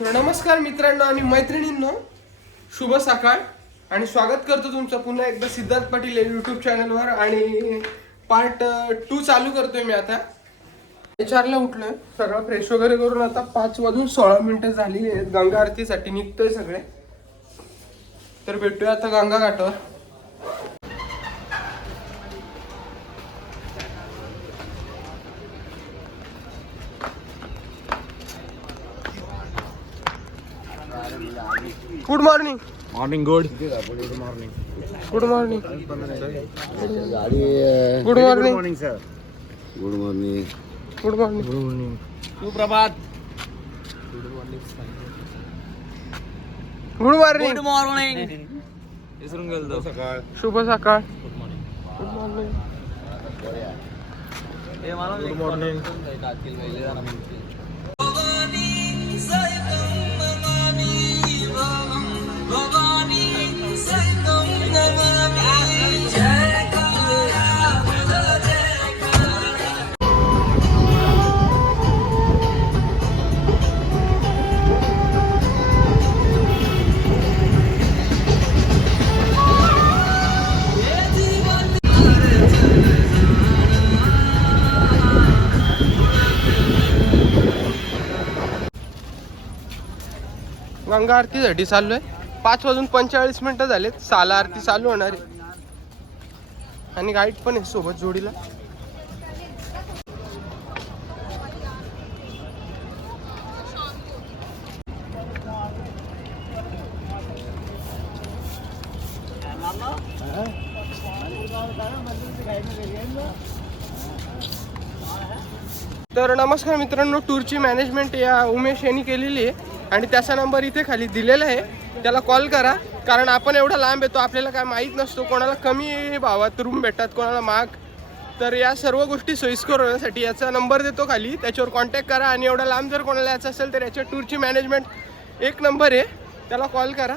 तर नमस्कार मित्रांनो आणि मैत्रिणींनो शुभ सकाळ आणि स्वागत करतो तुमचं पुन्हा एकदा सिद्धार्थ पाटील या युट्यूब चॅनलवर आणि पार्ट टू चालू करतोय मी आता. चारला उठलोय. सगळं फ्रेश वगैरे करून आता पाच वाजून सोळा मिनिटं झाली आहेत. गंगा आरतीसाठी निघतोय सगळे. तर भेटूया आता गंगा घाटावर. Good morning morning good good morning गाडी good morning sir good morning good morning good morning सुप्रभात गुड मॉर्निंग मॉर्निंग विसरून गेलो सकाळ शुभ सकाळ good morning good morning good morning Ganga आरतीसाठी चाललोय पाच वाजून पंचेचाळीस मिनिटं झालेत. साला आरती चालू होणार आहे. आणि गाईड पण आहे सोबत जोडीला. तर नमस्कार मित्रांनो टूरची मॅनेजमेंट या उमेश यांनी केलेली आहे. आणि त्याचा नंबर इथे खाली दिलेला आहे. त्याला कॉल करा. कारण आपण एवढा लांब येतो आपल्याला काय माहीत नसतो कोणाला कमी भावात रूम भेटतात कोणाला महाग. तर या सर्व गोष्टी सोयीस्कर होण्यासाठी याचा नंबर देतो खाली. त्याच्यावर कॉन्टॅक्ट करा आणि एवढा लांब जर कोणाला यायचं असेल तर याच्या टूरची मॅनेजमेंट एक नंबर आहे. त्याला कॉल करा.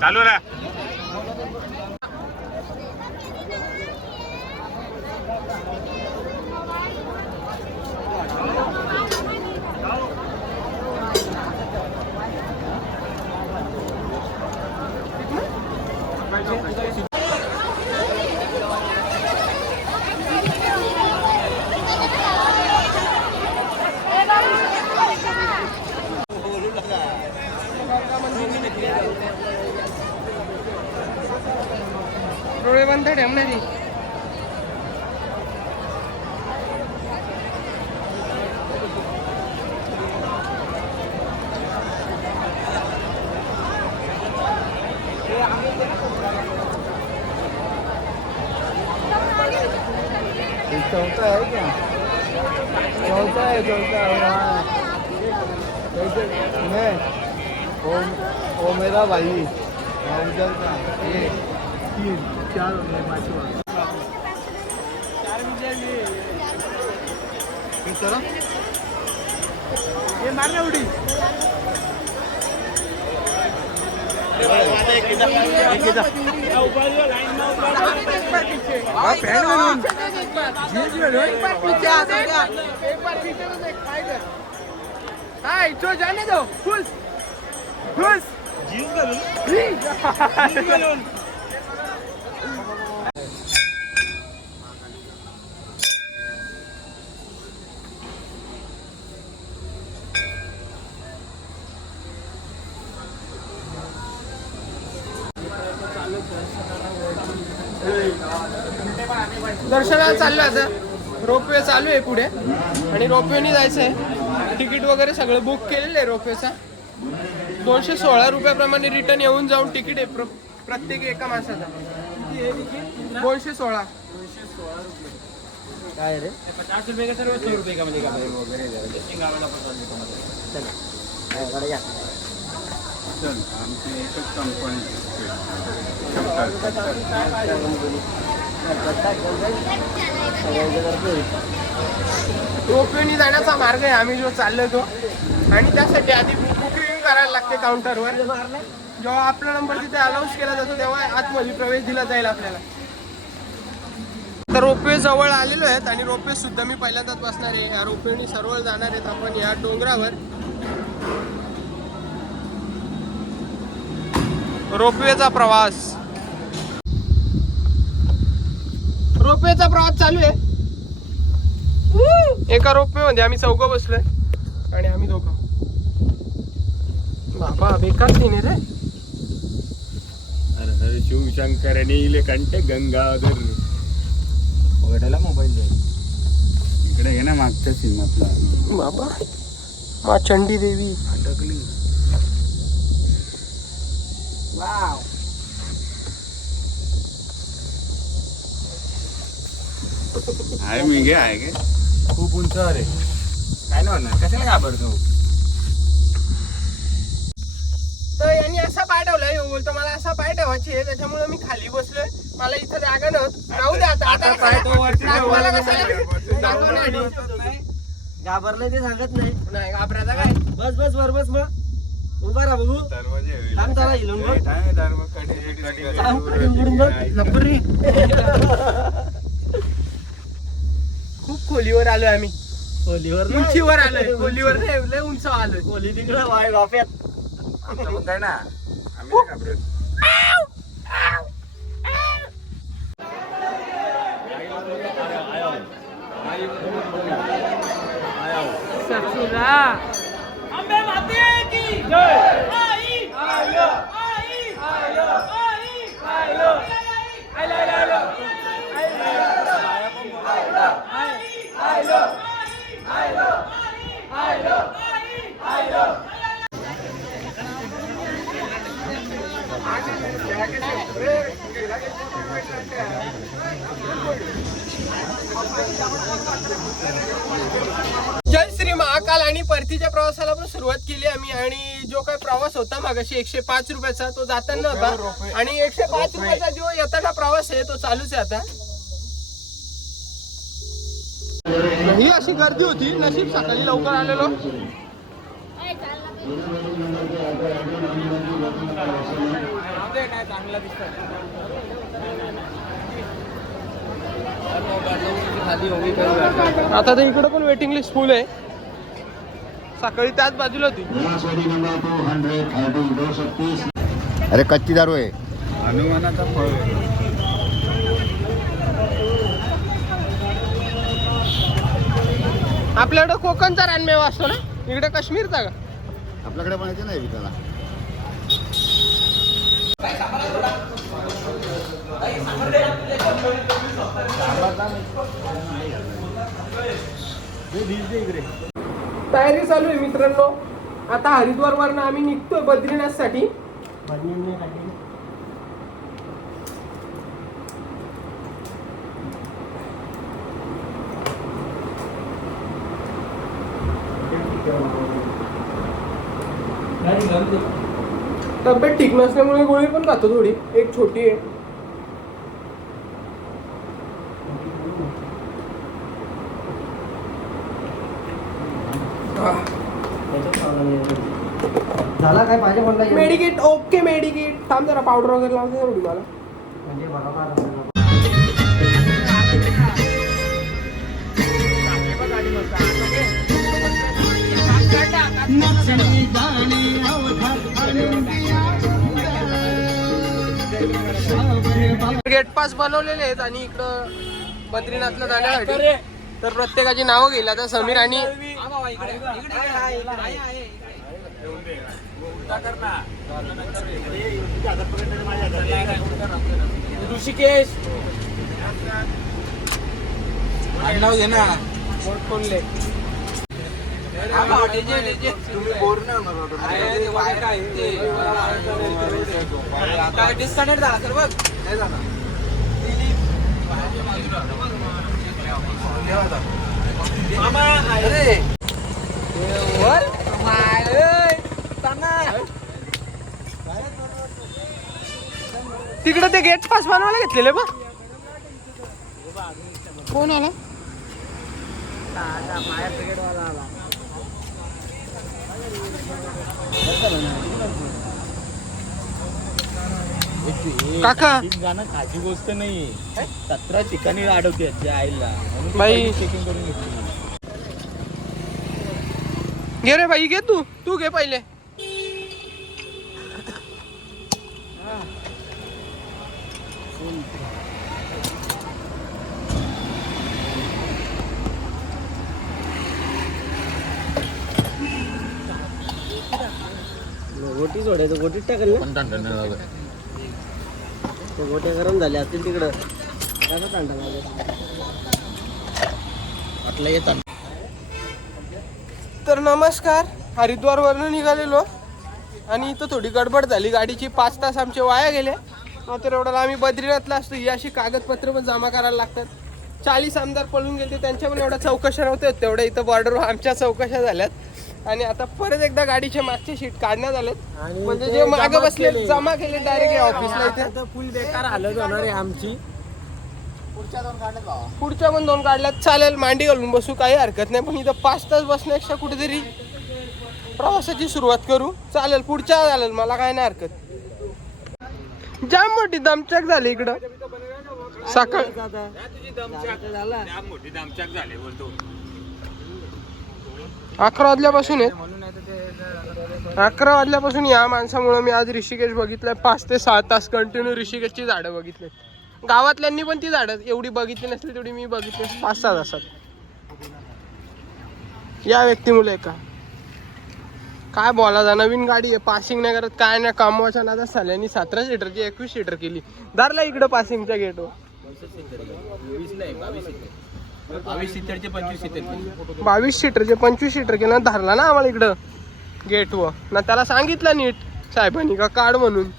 चालू ना डोळे बंद ठेवणारी चौथा है क्या चौथा है चौथा वहाँ कैसे मैं वो वो मेरा भाई अंकल का ये तीन चार ચાલો મેં પાછું આવે એ મારને જાને દો ખુશ. ખુશ. જીવ ગયું. दर्शनाला चाललो आता. रोपवे चालू आहे पुढे. आणि रोपवेनी जायचं आहे तिकीट वगैरे सगळं बुक केलेलं आहे रोपवेचा. दोनशे सोळा रुपयाप्रमाणे रिटर्न येऊन जाऊन तिकीट आहे प्रत्येक एका माणसाचा. दोनशे सोळा. काय रे? पचास रुपये का सर्व सौ रुपये का मध्ये का शिक्षण आमची एकच कंपनी रोपवेनी जाण्याचा मार्ग आहे. आम्ही जो चाललो तो. आणि त्यासाठी आधी बुकिंग करायला लागते काउंटरवर जेव्हा आपला नंबर तिथे अनाऊन्स केला जातो तेव्हा आतमध्ये प्रवेश दिला जाईल आपल्याला. तर रोपवे जवळ आलेलो आहेत आणि रोपवे सुद्धा मी पहिल्यांदाच बसणार आहे. या रोपवेनी सर्व जाणार आहेत आपण या डोंगरावर. रोपवेचा प्रवास. रोपवेचा प्रवास चालू आहे. एका रोपवे मध्ये आम्ही चौघं बसलोय आणि आम्ही दोघं. बाबा बेकार सीन आहे रे. हर हर शिवशंकर नीलकंठ गंगाधर. वगैरेला मोबाईल द्यायचा इकडे घे ना मागच्या सिनेमातला बाबा मा चंडी देवी. अटकली आहे मी घे आहे गे खूप उंच रे काय नाही होणार कशाला घाबरतो तर यांनी असा पाय ठेवलाय ह्यो बोलतो मला असा पाय ठेवायची आहे त्याच्यामुळे मी खाली बसलोय मला इथं जागा नव्हत राहू दे आता आता पाय तो वरती ठेव. मला. घाबरले ते सांगत नाही नाही घाबरायचा काय बस बस वर बस मग उभा राहा बघू. थांब जरा हिलून बघ. थांब, कटिंग करून बघ. नको रे. खूप खोलीवर आलोय आम्ही. खोलीवर नाही. उंचीवर आलोय. खोलीवर नाही लय उंच आलोय. खोली तिकडे वाय वाफ्यात ना. आम्ही नाही घाबरत. जय श्री महाकाल आणि परतीच्या प्रवासाला पण सुरुवात केली आम्ही आणि जो काही प्रवास होता मागाशी एकशे पाच रुपयाचा तो जाताना होता. आणि एकशे पाच रुपयाचा जो येताना प्रवास आहे तो चालूच आहे आता. ही अशी गर्दी होती. नशीब सकाळी लवकर आलेलो. आता तर इकडे पण वेटिंग लिस्ट फुल आहे. सकाळी त्याच बाजूला होती. अरे कच्ची दारू आहे. हनुमानाचा फळ. आपल्याकडे कोकणचा रानमेवा असतो ना? इकडे काश्मीरचा का? आपल्याकडे येते नाही. विकायला तयारी चालू आहे मित्रांनो. आता हरिद्वार वरनं आम्ही निघतोय बद्रीनाथसाठी तब्येत ठीक नसल्यामुळे गोळी पण खातो थोडी. एक छोटी आहे झाला काय माझ्या फोनला. Medicate okay medicate. थांब जरा पावडर वगैरे लावते थोडी मला. म्हणजे बरोबर गेट पास बनवलेले आहेत आणि इकडं बद्रीनाथला जाण्यासाठी तर प्रत्येकाची नावं घेईल. आता समीर आणि ऋषिकेश. आडनाव घे ना. कोल्हे. डिस्कनेक्ट झाला सर बघ. नाही झाला. मामा अरे. तिकडे ते गेट पास बनवायला घेतलेले बघ. कोण आला? काका. गाणं खाची गोष्ट नाहीये. सतरा ठिकाणी अडवते त्या आईला. म्हणून ती बाई. करून घेतली. घे रे बाई घे तू. तू घे पहिले. गोटी सोडायचं गोटीत टाकल ना? ते गोट्या गरम झाल्या असतील तिकडं. येतात तर नमस्कार हरिद्वारवरनं निघालेलो. आणि इथं थोडी गडबड झाली. गाडीची पाच तास आमचे वाया गेले. तर एवढ्याला आम्ही बद्रीनाथला असतो. ही अशी कागदपत्र पण जमा करायला लागतात. चाळीस आमदार पळून गेले त्यांच्या पण एवढ्या चौकशा नव्हत्या. तेवढ्या इथं बॉर्डरवर आमच्या चौकशा झाल्यात. आणि आता परत एकदा गाडीचे मागचे सीट काढण्यात आलेत. आणि म्हणजे ते जे मागे जमा बसले केले. जमा केले डायरेक्ट ऑफिसला इथे. आता फुल बेकार हालत होणार आहे आमची. पुढच्या पण दोन काढल्यात. चालेल मांडी घालून बसू काही हरकत नाही. पण इथं पाच तास बसण्यापेक्षा कुठेतरी प्रवासाची सुरुवात करू. चालेल पुढच्या चालेल मला काय नाही हरकत. जाम मोठी दमचक झाली इकडं. सकाळ झाला अकरा वाजल्यापासून आहे. अकरा वाजल्यापासून या माणसामुळे मी आज ऋषिकेश बघितलंय. पाच ते सहा तास कंटिन्यू ऋषिकेशची झाडं बघितली गावातल्यांनी पण ती झाडं एवढी बघितली नसली तेवढी मी बघितली पाच सहा तासात. या व्यक्तीमुळे का काय बोलायचा नवीन गाडी आहे. पासिंग नाही करत काय नाही कामवाच्या नादा साल्यानी सतरा सीटरची एकवीस सीटर केली. दारला इकडं पासिंगच्या गेटवर बावीस सीटरचे पंचवीस सीटर बावीस सीटरचे पंचवीस सीटर केलं. धरला ना आम्हाला इकडं गेटवर. ना त्याला सांगितलं नीट साहेबांनी का काढ म्हणून.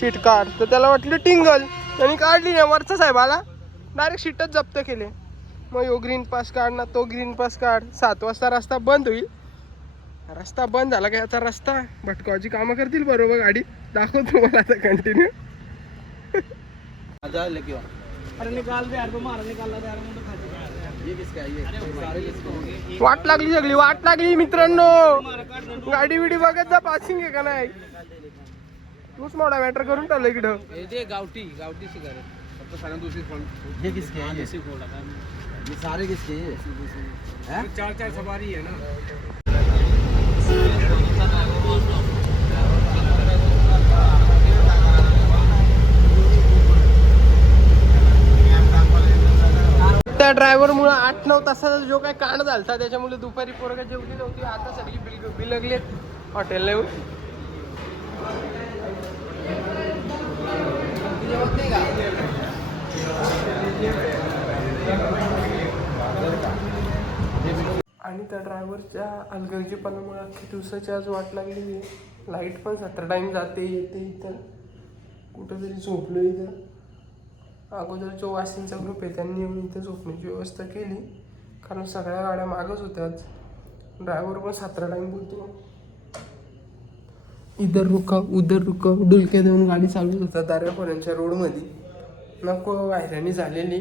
सीट काढ. तर त्याला वाटलं टिंगल. त्यांनी काढली नाही वरचा साहेब आला. डायरेक्ट सीटच जप्त केले. मग यो ग्रीन पास काढ ना तो ग्रीन पास काढ. सात वाजता रस्ता बंद होईल. रस्ता बंद झाला का याचा रस्ता? भटकावाची कामं करतील बरोबर गाडी. दाखव तुम्हाला आता कंटिन्यू अरे निकाल दे यार तो मारा दे यार खाली. वाट लागली सगळी वाट लागली मित्रांनो. गाडी बिडी बघत जा पासिंग आहे का नाही? तूच मोठा मॅटर करून टाकलं इकडं. गावठी गावठी सिगारेट हे किसके हैं ये? ये सारे किसके हैं? चार चार सवारी है ना. त्या ड्रायव्हरमुळं आठ नऊ तासाचा जो काय कांड झालता त्याच्यामुळे दुपारी पोरगा जेवली नव्हती. आता सगळी बिल बिलगलेत हॉटेलला येऊन. आणि त्या ड्रायव्हरच्या अलगर्जीपणामुळे अख्खी दिवसाची आज वाट लागली लाइट पण सतरा टाईम जाते येते इथं. कुठंतरी झोपलो इथं. अगोदर जो वासिंचा ग्रुप आहे त्यांनी येऊन इथे झोपण्याची व्यवस्था केली. कारण सगळ्या गाड्या मागच होत्याच ड्रायव्हर पण सतरा टाईम बोलतो. इधर रुका उधर रुका डुलके देऊन गाडी चालवत होता दारव्यापर्यंतच्या रोडमध्ये नको व्हायराणी झालेली.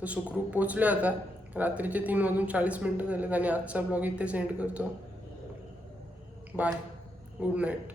तर सुखरूप पोचले आता. रात्रीचे तीन वाजून चाळीस मिनटं झालेत आणि आजचा ब्लॉग इथे सेंड करतो. Bye good night